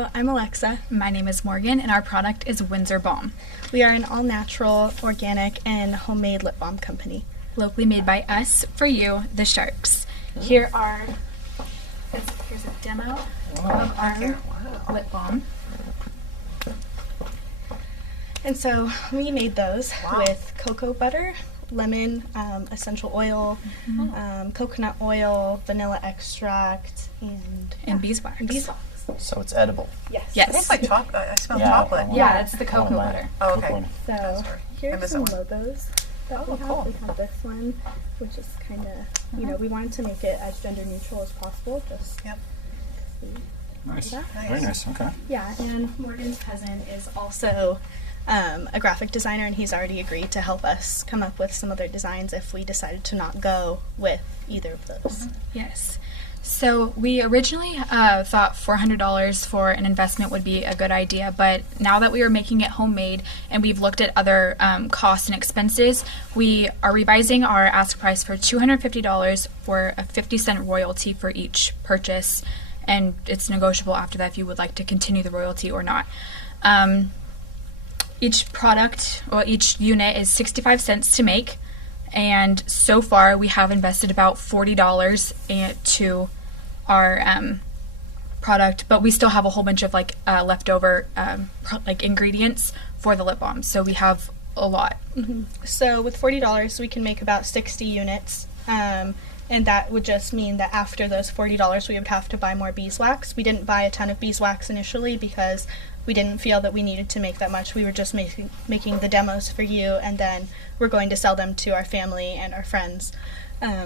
So I'm Alexa. My name is Morgan, and our product is Windsor Balm. We are an all-natural, organic, and homemade lip balm company. Locally made by us, for you, the Sharks. Here's a demo of our lip balm. And so we made those with cocoa butter, lemon, essential oil, coconut oil, vanilla extract, and beeswax. So it's edible. Yes. Yes. It tastes like chocolate. I smell chocolate. Yeah, it's the cocoa butter. Oh, okay. So here's some that one. logos that we have. Cool. We have this one, which is kind of, you know, we wanted to make it as gender neutral as possible. Just Nice. Yeah. Very nice. Okay. Yeah, and Morgan's cousin is also a graphic designer, and he's already agreed to help us come up with some other designs if we decided to not go with either of those. Yes. So we originally thought $400 for an investment would be a good idea, but now that we are making it homemade and we've looked at other costs and expenses, we are revising our ask price for $250 for a 50-cent royalty for each purchase, and it's negotiable after that if you would like to continue the royalty or not. Each unit is 65 cents to make. And so far, we have invested about $40 to our product, but we still have a whole bunch of leftover ingredients for the lip balm. So we have a lot. Mm-hmm. So with $40, we can make about 60 units, and that would just mean that after those $40, we would have to buy more beeswax. We didn't buy a ton of beeswax initially because we didn't feel that we needed to make that much. We were just making the demos for you, and then we're going to sell them to our family and our friends.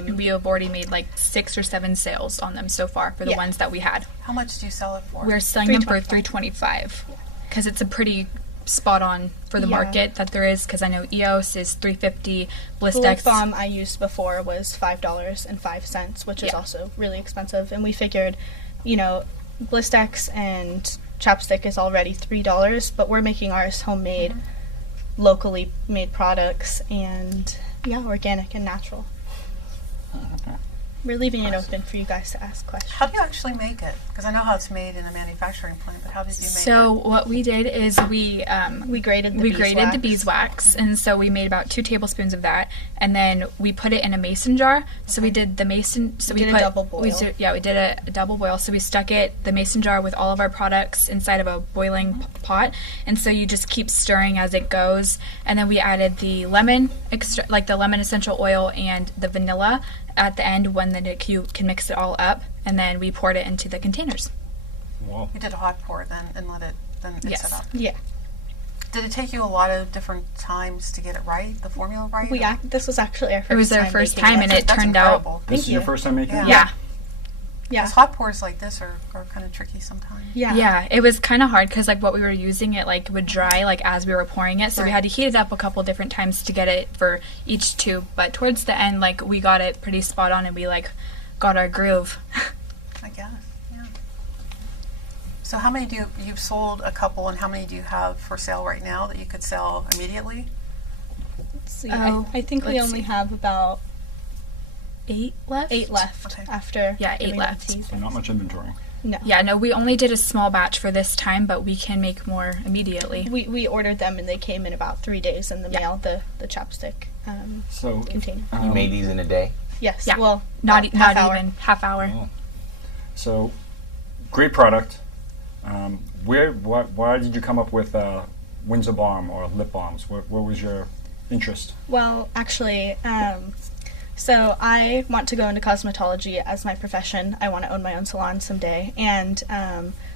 We have already made 6 or 7 sales on them so far for the ones that we had. How much do you sell it for? We're selling them for $325 because it's a pretty spot on for the market that there is, because I know EOS is $350. The lip balm I used before was $5.05, which is also really expensive. And we figured, you know, Blistex and chapstick is already $3, but we're making ours homemade, locally made products, and organic and natural. Okay. We're leaving it open for you guys to ask questions. How do you actually make it? Because I know how it's made in a manufacturing plant, but how did you make it? So what we did is we graded the beeswax, and so we made about 2 tablespoons of that, and then we put it in a mason jar. So we did the mason. So we did a double boil. We did a double boil. So we stuck the mason jar with all of our products inside of a boiling pot, and so you just keep stirring as it goes. And then we added the lemon the lemon essential oil and the vanilla at the end when you can mix it all up, and then we poured it into the containers. Wow. You did a hot pour then and let it set up. Yeah. Did it take you a lot of different times to get it right, the formula right? This was actually our first time. It was our first time, and it turned out. This is your first time making it? Yeah. Because hot pours like this are kind of tricky sometimes. Yeah, it was kind of hard because what we were using it would dry as we were pouring it, so we had to heat it up a couple different times to get it for each tube. But towards the end, we got it pretty spot on, and we got our groove. I guess, yeah. So how many you've sold a couple, and how many do you have for sale right now that you could sell immediately? Let's see. I think we only have about 8 left. 8 left after. Yeah, 8 left. So not much inventory. No. Yeah, no, we only did a small batch for this time, but we can make more immediately. We ordered them, and they came in about 3 days in the mail, the chapstick container. You made these in a day? Yes. Yeah. Well, not hour. even half hour. Oh. So, great product. Why did you come up with Windsor Balm or lip balms? What was your interest? Well, actually, so I want to go into cosmetology as my profession. I want to own my own salon someday. And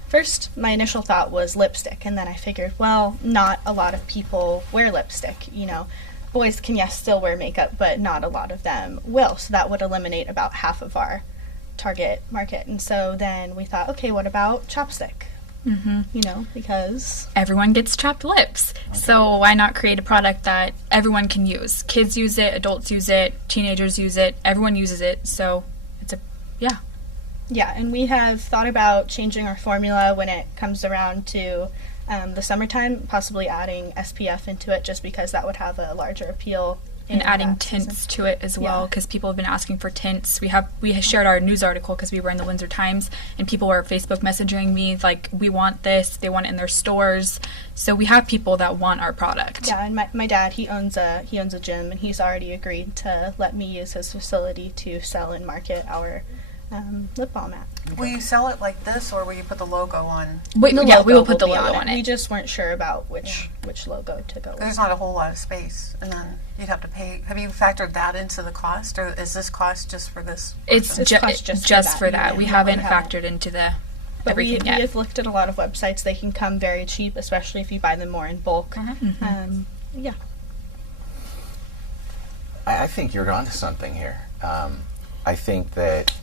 first, my initial thought was lipstick. And then I figured, well, not a lot of people wear lipstick. You know, boys can, still wear makeup, but not a lot of them will. So that would eliminate about half of our target market. And so then we thought, okay, what about chapstick? You know, because everyone gets chapped lips. Okay. So why not create a product that everyone can use? Kids use it, adults use it, teenagers use it, everyone uses it. So it's Yeah, and we have thought about changing our formula when it comes around to the summertime, possibly adding SPF into it just because that would have a larger appeal And adding that tints season. to it as well, Yeah. because people have been asking for tints. We shared our news article because we were in the Windsor Times, and people were Facebook messaging me like, we want this, they want it in their stores. So we have people that want our product. Yeah, and my dad, he owns a gym, and he's already agreed to let me use his facility to sell and market our lip balm at. Will you sell it like this, or will you put the logo on? We will put the be logo on We it. just weren't sure about which logo to go with. There's not a whole lot of space, and then you'd have to pay. Have you factored that into the cost, or is this cost just for this? It's portion? cost just just for for that. that. We Yeah, haven't we haven't. factored into the But we everything yet. have looked at a lot of websites. They can come very cheap, especially if you buy them more in bulk. Yeah. I think you're onto something here. I think that,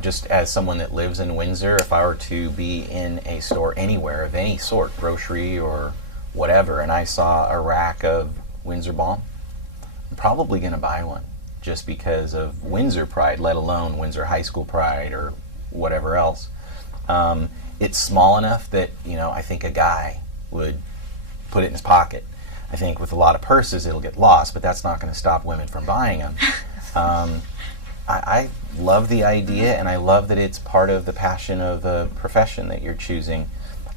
just as someone that lives in Windsor, if I were to be in a store anywhere of any sort, grocery or whatever, and I saw a rack of Windsor Balm, I'm probably going to buy one just because of Windsor pride, let alone Windsor High School pride or whatever else. It's small enough that, I think a guy would put it in his pocket. I think with a lot of purses it'll get lost, but that's not going to stop women from buying them. I love the idea, and I love that it's part of the passion of the profession that you're choosing.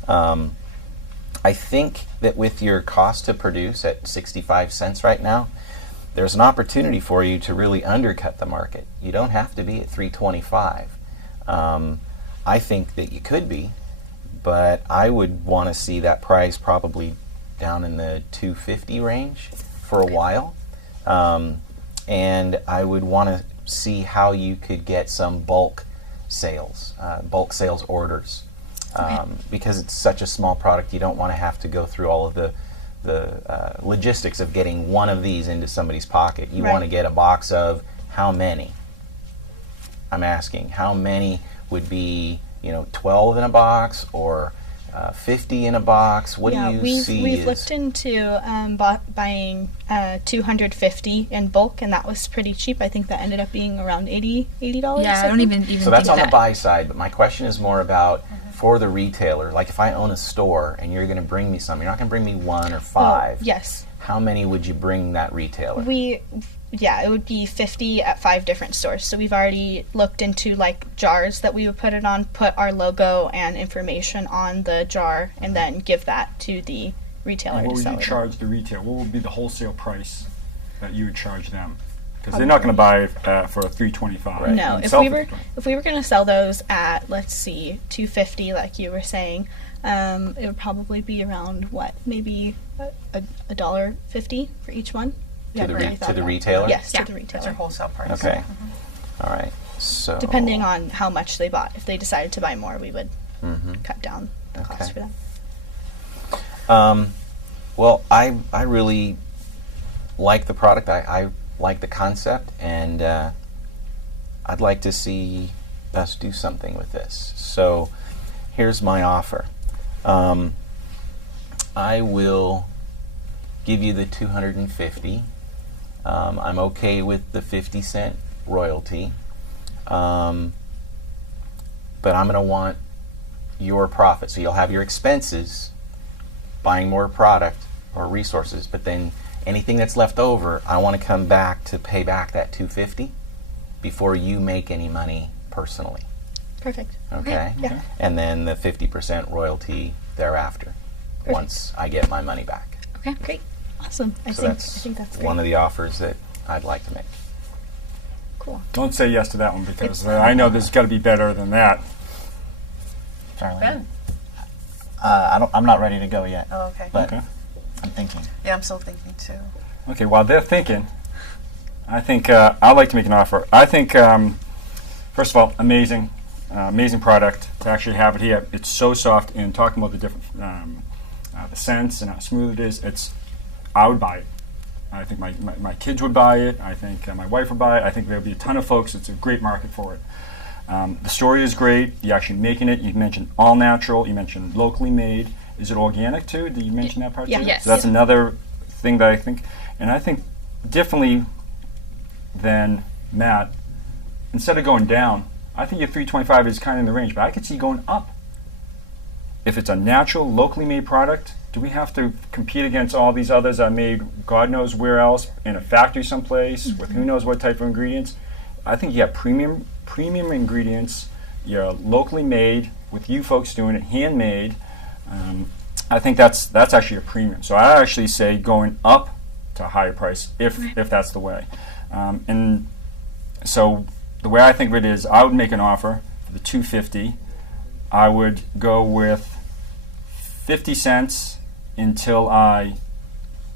I think that with your cost to produce at 65 cents right now, there's an opportunity for you to really undercut the market. You don't have to be at $3.25. I think that you could be, but I would want to see that price probably down in the $2.50 range for a while. And I would want to see how you could get some bulk sales orders. Because it's such a small product, you don't want to have to go through all of the logistics of getting one of these into somebody's pocket. You want to get a box of how many? I'm asking, how many would be, 12 in a box or 50 in a box? What do you see? We've looked into buying 250 in bulk, and that was pretty cheap. I think that ended up being around $80. Yeah, I don't even So that's think on of the that. buy side, but my question is more about for the retailer. Like if I own a store and you're going to bring me some, you're not going to bring me one or five. Yes. How many would you bring that retailer? It would be 50 at 5 different stores. So we've already looked into like jars that we would put it on, put our logo and information on the jar, and then give that to the retailer And what to would sell you it. charge the retailer? What would be the wholesale price that you would charge them? Because they're not going to buy it for $3.25. Right. No, and if sell we for were $3.25. going to sell those at, let's see, $2.50 like you were saying, it would probably be around maybe $1.50 for each one. To the Never really thought to the about it. retailer? Yes, Yeah. to the That's retailer. your wholesale price. Okay. All right. So Depending on how much they bought. If they decided to buy more, we would cut down the cost Okay. for them. Well, I really like the product. I like the concept, and I'd like to see us do something with this. So here's my offer. I will give you the $250. I'm okay with the 50-cent royalty, but I'm going to want your profit. So you'll have your expenses buying more product or resources, but then anything that's left over, I want to come back to pay back that $250 before you make any money personally. Perfect. Okay? Yeah. And then the 50% royalty thereafter, once I get my money back. Okay. Great. Awesome. I So think that's great. one of the offers that I'd like to make. Cool. Don't say yes to that one because I know there's got to be better than that. Charlie. Ben? I'm not ready to go yet, Oh, okay. but Okay. I'm thinking. Yeah, I'm still thinking too. Okay, while they're thinking, I think I'd like to make an offer. I think, first of all, amazing product to actually have it here. It's so soft, and talking about the different, the scents and how smooth it is, I would buy it. I think my kids would buy it. I think my wife would buy it. I think there would be a ton of folks. It's a great market for it. The story is great. You're actually making it. You mentioned all natural. You mentioned locally made. Is it organic too? Did you mention that part Yeah. too? Yes. So that's another thing that I think, and I think differently than Matt. Instead of going down, I think your 325 is kind of in the range, but I could see going up. if it's a natural, locally made product, do we have to compete against all these others that are made God knows where else in a factory someplace with who knows what type of ingredients? I think you have premium ingredients. You're locally made with you folks doing it, handmade. I think that's actually a premium. So I actually say going up to a higher price if that's the way. And so the way I think of it is, I would make an offer for the $2.50. I would go with 50 cents until I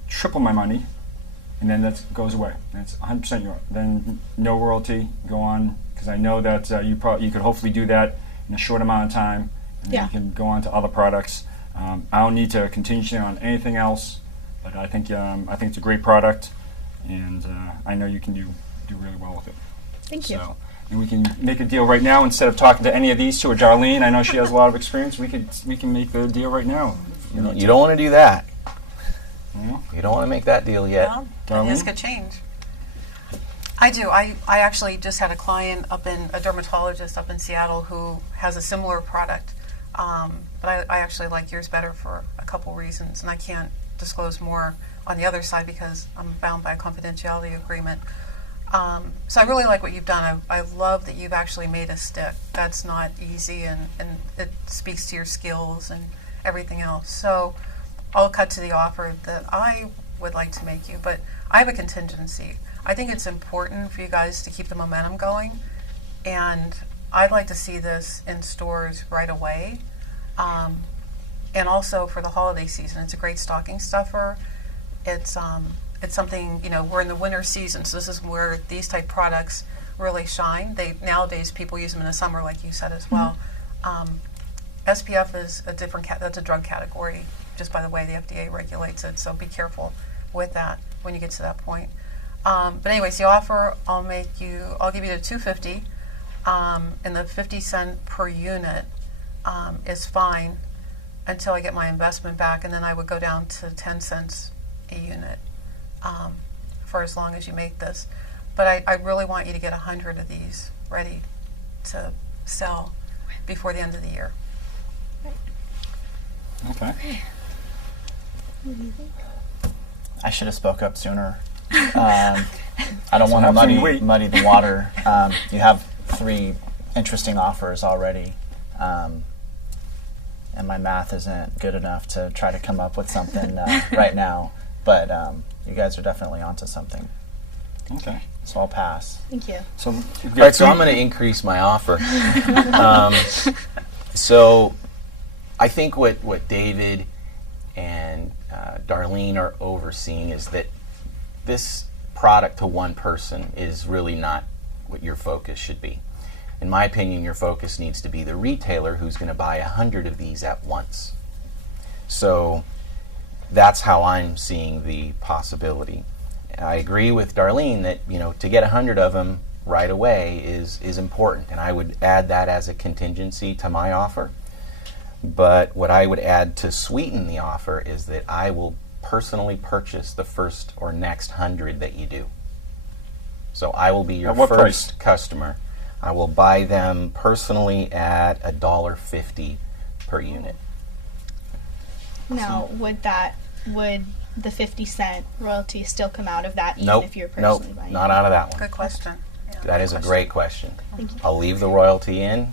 triple my money, and then that goes away. That's 100% yours. Then no royalty, go on, because I know that you could hopefully do that in a short amount of time, and then you can go on to other products. I don't need to continue on anything else, but I think it's a great product, and I know you can do really well with it. Thank you. And we can make a deal right now instead of talking to any of these two or Darlene. I know she has a lot of experience. We can make the deal right now. You don't want to do that. Yeah. You don't want to make that deal yet. Well, this could change. I do. I actually just had a dermatologist up in Seattle who has a similar product. But I actually like yours better for a couple reasons, and I can't disclose more on the other side because I'm bound by a confidentiality agreement. So I really like what you've done. I love that you've actually made a stick. That's not easy, and it speaks to your skills and everything else. So I'll cut to the offer that I would like to make you, but I have a contingency. I think it's important for you guys to keep the momentum going, and I'd like to see this in stores right away. And also for the holiday season, it's a great stocking stuffer. It's something, we're in the winter season, so this is where these type products really shine. Nowadays people use them in the summer, like you said as well. SPF is a different that's a drug category, just by the way the FDA regulates it, so be careful with that when you get to that point. But anyways, the offer, I'll give you the $2.50, and the 50 cent per unit is fine until I get my investment back, and then I would go down to 10 cents a unit for as long as you make this. But I really want you to get 100 of these ready to sell before the end of the year. Okay. I should have spoke up sooner. I don't want to muddy the water. You have 3 interesting offers already, and my math isn't good enough to try to come up with something right now. But you guys are definitely onto something. Okay. So I'll pass. Thank you. So, All right, so I'm going to increase my offer. So I think what David and Darlene are overseeing is that this product to one person is really not what your focus should be. In my opinion, your focus needs to be the retailer who's going to buy 100 of these at once. So that's how I'm seeing the possibility. I agree with Darlene that to get 100 of them right away is important, and I would add that as a contingency to my offer. But what I would add to sweeten the offer is that I will personally purchase the first or next 100 that you do. So I will be your first customer. I will buy them personally at $1.50 per unit. Now, would the 50 cent royalty still come out of that, even if you're personally buying it? Not out of that one. Good question. Yeah, that is a great question. Thank you. I'll leave the royalty in.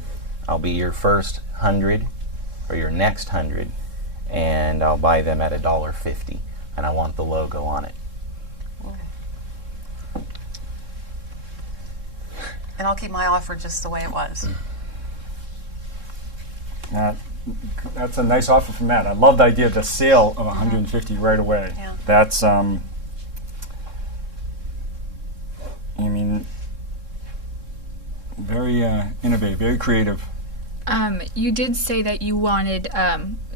I'll be your first 100 or your next 100, and I'll buy them at $1.50, and I want the logo on it. And I'll keep my offer just the way it was. That's a nice offer from Matt. I love the idea of the sale of 150 right away. Yeah. That's, very innovative, very creative. You did say that you wanted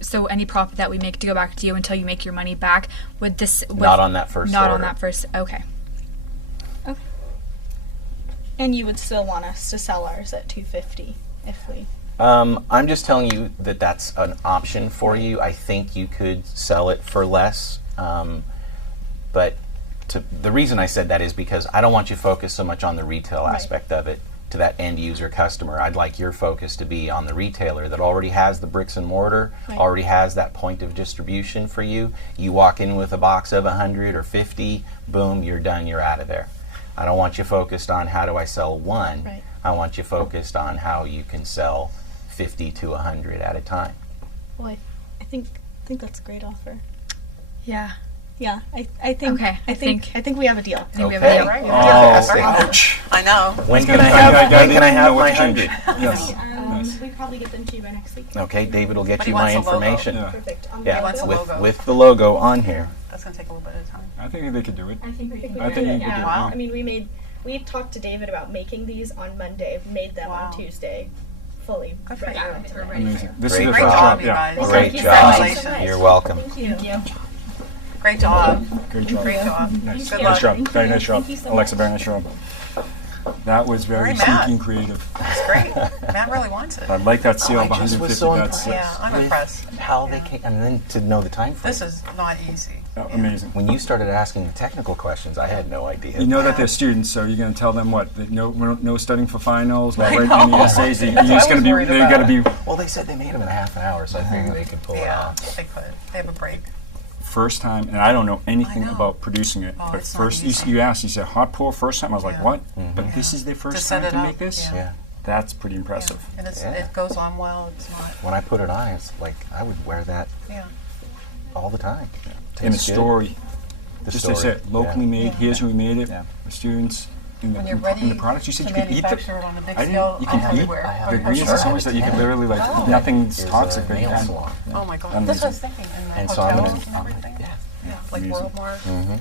so any profit that we make to go back to you until you make your money back. Not on that first order. Not on that first. Okay. And you would still want us to sell ours at $2.50 if we... I'm just telling you that that's an option for you. I think you could sell it for less. But the reason I said that is because I don't want you to focus so much on the retail aspect of it. to that end user customer. I'd like your focus to be on the retailer that already has the bricks and mortar, Right. already has that point of distribution for you. You walk in with a box of 100 or 50, boom, you're done, you're out of there. I don't want you focused on how do I sell one. Right. I want you focused on how you can sell 50 to 100 at a time. Well, I think that's a great offer. Yeah. Yeah, I think. Okay, I think we have a deal. I think we have Okay. a deal. Right. Oh, Ouch. I know. when can I have my 100? Yes. We probably get them to you by next week. Okay, David will get But he you my wants a logo. information. Yeah. Perfect. On Yeah, the wants a logo? logo. with the logo on here. That's going to take a little bit of time. I think they could do it. I think we can I do think it. you could do it. Wow. I mean, we talked to David about making these on Monday, made them Wow. on Tuesday, fully Good for ready you. for today. Amazing. This Great is the Great first job, job. you Yeah. guys. Great Thank you job. so much. So much. You're welcome. Thank you. Great job. Great job. Great job. Nice. Good Nice luck. job. Thank Very you. nice job. Thank you so Alexa, much. very nice job. That was very Very Matt. sneaky and creative. That's great. Matt really wants it. I like that seal I of just 150. was so That's Yeah, I'm impressed. How they came, and then to know the time frame. This is not easy. amazing. When you started asking the technical questions, I had no idea. You know that they're students, so you're going to tell them what? That no studying for finals, not I writing know. any essays. You're That's what just I going to was be. worried They're going to about. be Well, they said they made them in a half an hour, so I figured they could pull it Yeah, off. they could. They have a break. first time, and I don't know anything I know. about producing it. Oh, but it's not first easy. you asked, you said hot pour first time. I was like, Yeah. what? Mm-hmm. But this is their first set time it to up, make this. yeah. Yeah. That's pretty impressive. And it's, Yeah. it goes on well. It's not. When I put it on, it's like I would wear that Yeah. all the time. And the Tastes good. story, The just story. as I said, locally made. Yeah. Here's who we made it. Yeah. The students. In the, When you're in ready the products, you said to you could eat them. manufacture it on a big I didn't- scale, you I'll can tell you eat- where. I have The Oh, ingredients sure. are so much that you can literally like Oh. nothing's Here's toxic. the That you nail can. salon. Oh my God. Amazing. That's what I was thinking. In the And so I'm hotels gonna- and everything. Yeah. Yeah. Like Amazing. World Mark. Mm-hmm.